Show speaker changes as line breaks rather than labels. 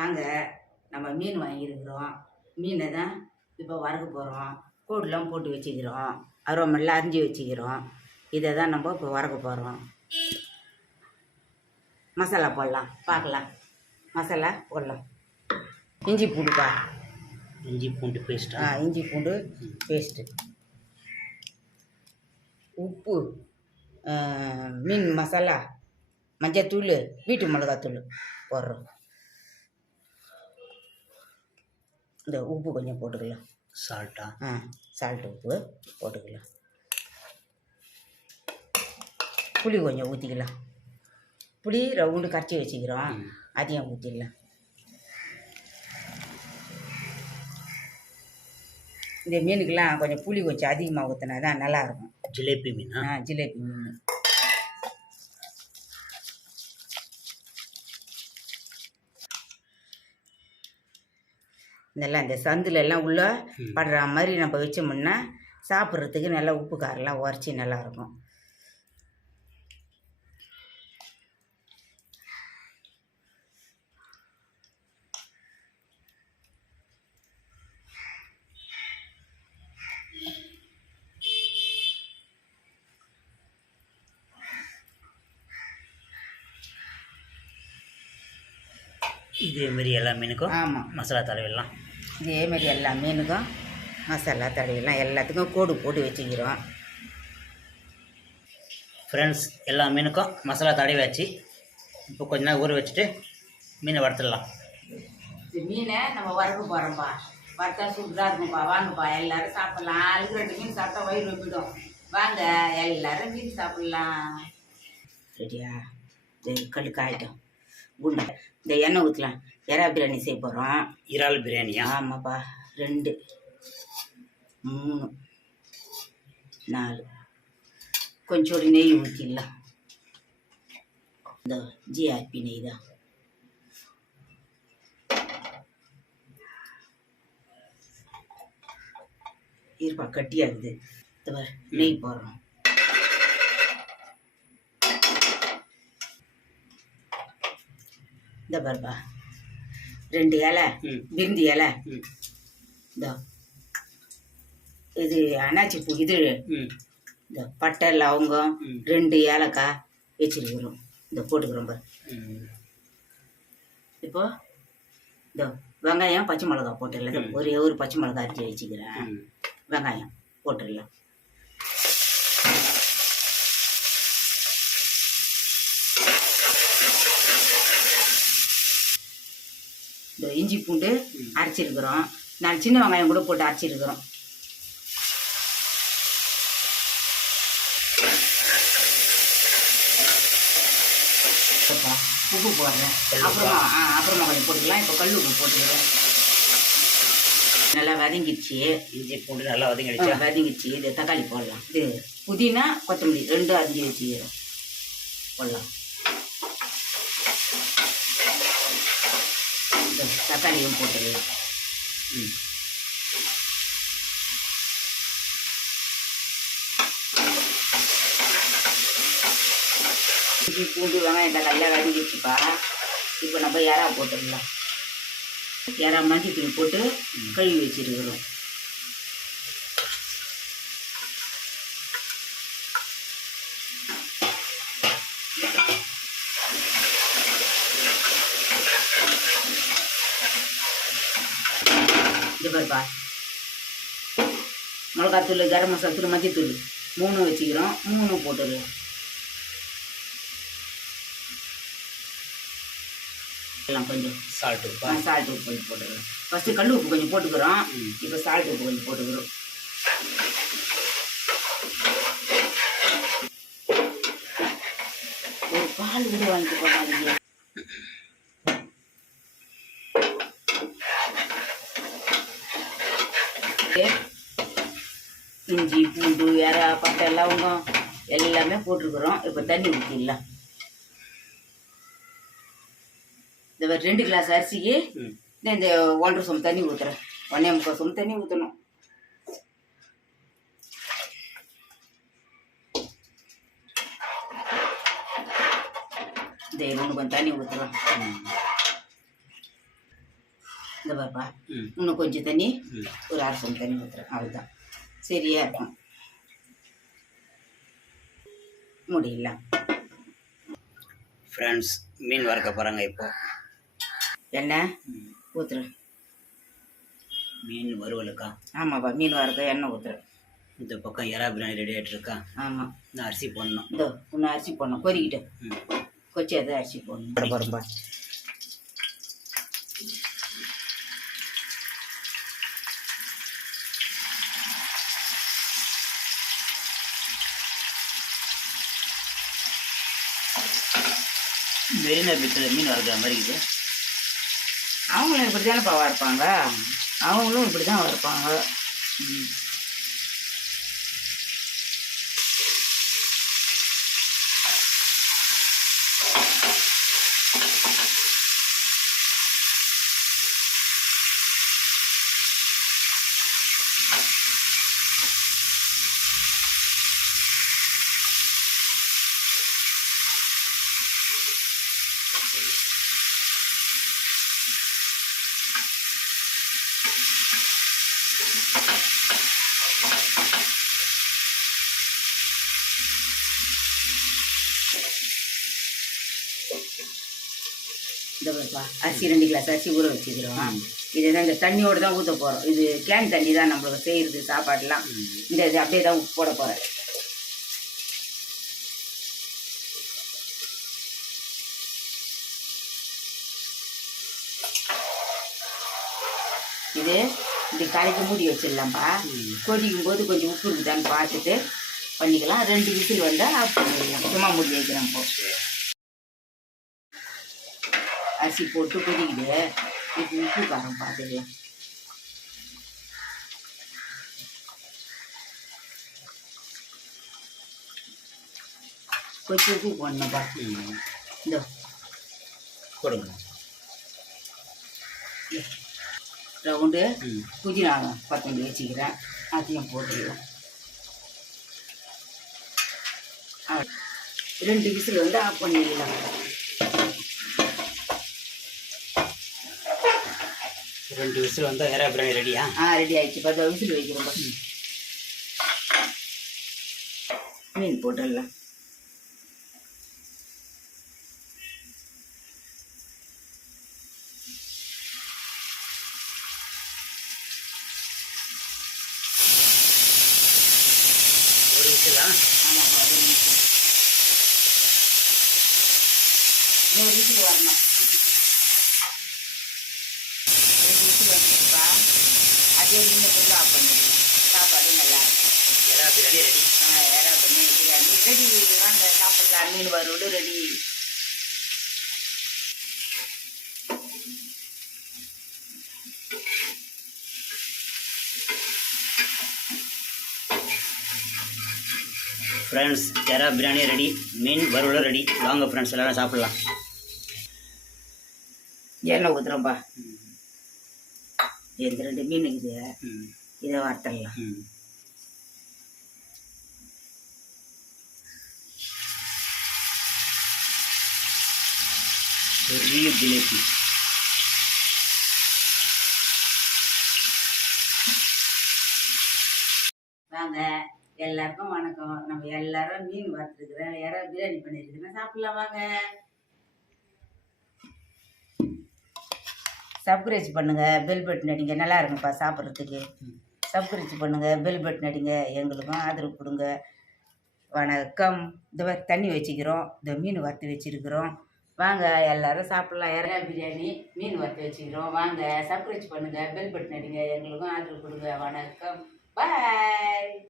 வாங்க நம்ம மீன் வாங்கியிருக்கிறோம். மீனை தான் இப்போ வறுக்க போகிறோம் கோடெலாம் போட்டு வச்சுக்கிறோம். அருவமெல்லாம் அரிஞ்சு வச்சுக்கிறோம். இதை தான் நம்ம இப்போ வறுக்க போகிறோம் மசாலா போடலாம். பார்க்கலாம். மசாலா போடலாம். இஞ்சி பூண்டுப்பா
இஞ்சி பூண்டு
ஆ?
பேஸ்ட்டா
இஞ்சி பூண்டு பேஸ்ட்டு உப்பு ஆ, மீன் மசாலா மஞ்சத்தூள் வீட்டு மிளகாத்தூள் போடுறோம். இந்த உப்பு கொஞ்சம் போட்டுக்கலாம்.
சால்ட்டா
ஆ சால்ட் உப்பு போட்டுக்கலாம். புளி கொஞ்சம் ஊற்றிக்கலாம் புளி ரவுண்டு கரைச்சி வச்சுக்கிறோம். அதையும் ஊற்றிடலாம் இந்த மீனுக்கெல்லாம் கொஞ்சம் புளி கொஞ்சம் அதிகமாக ஊற்றினா தான் நல்லாயிருக்கும்.
ஜிலேபி மீனா?
ஆ ஜிலேபி மீன். இதெல்லாம் இந்த சந்துல எல்லாம் உள்ள. படுற மாதிரி நம்ம வச்சோம்னா சாப்பிட்றதுக்கு நல்லா உப்பு காரெல்லாம் உரைச்சி நல்லாயிருக்கும்.
இதே மாதிரி எல்லா மீனுக்கும்
ஆமாம்
மசாலா தடவிடலாம்
இதே மாதிரி எல்லா மீனுக்கும் மசாலா தடவிலாம் எல்லாத்துக்கும் கோடு போட்டு வச்சுக்கிறோம்.
ஃப்ரெண்ட்ஸ் எல்லா மீனுக்கும் மசாலா தடவியாச்சு இப்போ கொஞ்ச நேரம் ஊற வச்சுட்டு மீனை வறுத்துடலாம்.
இந்த மீனை நம்ம வறுக்க போகிறோம்ப்பா வறுத்தா சூப்பராக இருக்கும்ப்பா வாங்கப்பா. எல்லாரும் சாப்பிட்லாம். ஆளுக்கு ரெண்டு மீன் சாப்பிட்டா வயிறு ரொம்பிடும் வாங்க எல்லாரும் மீன் சாப்பிட்லாம். ரெடியா இந்த கல் காயிட்டும் குண்டை இந்த எண்ணெய் ஊற்றலாம் எறா பிரியாணி செய்ய போகிறோம்
இறால் பிரியாணியா?
ஆமாப்பா ரெண்டு மூணு நாலு. கொஞ்சோடு நெய் ஊற்றிடலாம் இந்த ஜிஆர்பி நெய் தான். இருப்பா கட்டியாகுது. நெய் போடுறோம். இந்த பாருப்பா. ரெண்டு இலை
ம்.
பிரிந்தி இலை.
ம்.
இந்த இது அன்னாச்சி பூ இது. இந்த பட்டை லவங்கம். ரெண்டு ஏலக்காய் வச்சிருக்கிறோம் இந்த போட்டுக்கிறோம் பாரு. இப்போ இந்த வெங்காயம் பச்சை மிளகா போட்டுடலாம். ஒரே ஒரு பச்சை மிளகா அரைச்சி வச்சுக்கிறேன். வெங்காயம் போட்டுடலாம் இந்த இஞ்சி பூண்டு. அரைச்சிருக்கிறோம். நான் சின்ன வெங்காயம் கூட போட்டு அரைச்சிருக்கிறோம். உப்பு போடுறேன்? அப்புறமா ஆ அப்புறமா கொஞ்சம் போட்டுக்கலாம். இப்போ கல் உப்பு போட்டுக்கிறேன் நல்லா வதங்கிடுச்சு.
இஞ்சி பூண்டு நல்லா வதங்கிடுச்சா?
வதங்கிடுச்சு. இது தக்காளி போடலாம். இது புதினா கொத்தமல்லி. ரெண்டும் அரிஞ்சு வச்சுக்கிறோம். போடலாம். இந்த தக்காளியும் போட்டுடலாம்
ம்.
இஞ்சி பூண்டு வெங்காயம் தக்காளிலாம் வதங்கிடுச்சுப்பா. இப்போ நம்ம இறா போட்டுடலாம். இறா மஞ்சள் தூள் போட்டு கழுவி வச்சிருக்கிறோம் இது பாருப்பா மிளகாத்தூள் கரம் மசாலா தூள் மஞ்சத்தூள் மூணு வச்சுக்கிறோம். மூணு போட்டுடலாம் எல்லாம் கொஞ்சம்
சால்ட் உப்பா.
சால்ட் உப்பு கொஞ்சம் போட்டுக்கிறோம் ஃபஸ்ட்டு கல் உப்பு கொஞ்சம் போட்டுக்கிறோம். இப்போ சால்ட் உப்பு கொஞ்சம் போட்டுக்கிறோம். ஒரு பால் கூட வாங்கிட்டு போகாதீங்க இஞ்சி பூண்டு இறா பட்டை லவங்கம் எல்லாமே போட்டிருக்கிறோம். இப்போ தண்ணி ஊற்றிடலாம் இந்த மாதிரி ரெண்டு கிளாஸ் அரிசிக்கு இந்த ஒன்றரை சொம்பு தண்ணி ஊற்றுறேன் ஒன்றே முக்கால் சொம்பு தண்ணி ஊற்றணும் இந்த இன்னும் கொஞ்சம் தண்ணி ஊற்றலாம்
ம்
இந்த பாப்பா இன்னும் கொஞ்சம் தண்ணி ஒரு அரை ஸ்பூன் தண்ணி ஊற்றுறேன் அவ்வளோதான் சரியா இருக்கும். முடியலாம்
ஃப்ரெண்ட்ஸ் மீன் வறுக்க போகிறாங்க இப்போ.
எண்ணெய்
ம்.
ஊற்றுறேன்
மீன் வறுவலுக்கா?
ஆமாப்பா மீன் வரக்க எண்ணெய் ஊற்றுறேன்
இந்த பக்கம் எறா பிரியாணி ரெடி ஆகிட்டு இருக்கா?
ஆமாம்
இந்த அரிசி போடணும்.
இதோ இன்னும் அரிசி போடணும். கொதிக்கிட்டு.
ம்.
கொச்சி அதை அரிசி போடணும். போட
மெரினா பீச்சில் மீன் வறுக்கிற மாதிரி இது
அவங்களும் இப்படி தானேப்பா வறுப்பாங்க அவங்களும் இப்படி தான் வறுப்பாங்க இந்த பாருப்பா அரிசி ரெண்டு கிளாஸ் அரிசி ஊற வச்சுக்கிறோம். இது தான் இந்த தண்ணியோடு தான் ஊற்ற போகிறோம் இது கேன் தண்ணி தான் நம்மளுக்கு செய்கிறது சாப்பாடுலாம். இந்த இது அப்படியே தான் போட போகிறேன் இது இப்படி கரைக்கு மூடி வச்சிடலாம்ப்பா. கொதிக்கும் போது கொஞ்சம் உப்பு இருக்குதான்னு பார்த்துட்டு பண்ணிக்கலாம். ரெண்டு விசில் வந்தால் ஆஃப் பண்ணிடலாம். சும்மா மூடி வைக்கிறேன் இப்போ
சரி
அரிசி போட்டு கொதிக்குது. இப்போ உப்பு காரம் பார்த்துக்கலாம் கொஞ்சம் உப்பு போடணும்ப்பா. இந்த
கொடுங்க
ரவுண்டு புதினா பத்தஞ்சு வச்சுக்கிறேன். அதையும் போட்டுக்கலாம் ஆ, ரெண்டு விசில் வந்து ஆஃப் பண்ணிடலாம்.
ரெண்டு விசில் வந்தால் எறா பிரியாணி ரெடியா?
ஆ ரெடி ஆயிடுச்சு. பத்து விசில் வைக்கிறோம் மீன் போட்டுடலாம்
ஒரு விசிலா
ஆமாப்பா ஒரு விசில் இன்னொரு விசில் வரணும். ரெண்டு விசில் வந்துச்சுப்பா அதே ஆஃப் பண்ணிடலாம் சாப்பாடு நல்லா இருக்கும்.
எறா பிரியாணி ரெடி
ஆ ஏறா பண்ணி பிரியாணி ரெடி வாங்க சாப்பிடலாம் மீன் வறுவல் ரெடி
ஃப்ரெண்ட்ஸ் எறா பிரியாணி ரெடி மீன் வறுவலும் ரெடி வாங்க ஃப்ரெண்ட்ஸ் எல்லாரும் சாப்பிடலாம்.
எண்ணெய் ஊற்றுறோம்ப்பா இந்த ரெண்டு மீன் இருக்குது. இதை வறுத்தரலாம்
பெரிய ஜிலேபி.
வாங்க எல்லாருக்கும் வணக்கம். நம்ம எல்லாரும் மீன் வறுத்துருக்குறோம். யாரோ பிரியாணி பண்ணியிருக்கிறோம் சாப்பிடலாம் வாங்க. சப்ஸ்கிரைப் பண்ணுங்க பெல் பட்டன் அடிங்க நல்லா இருக்குப்பா சாப்பிட்றதுக்கு. சப்ஸ்கிரைப் பண்ணுங்க பெல் பட்டன் அடிங்க எங்களுக்கும் ஆதரவு கொடுங்க. வணக்கம். இந்த மாதிரி தண்ணி வச்சுக்கிறோம் இந்த மீன் வறுத்து வச்சிருக்கிறோம். வாங்க எல்லாரும் சாப்பிடலாம். இறா பிரியாணி மீன் வறுத்து வச்சுக்கிறோம் வாங்க சப்ஸ்கிரைப் பண்ணுங்க பெல் பட்டன் அடிங்க எங்களுக்கும் ஆதரவு கொடுங்க. வணக்கம். பாய்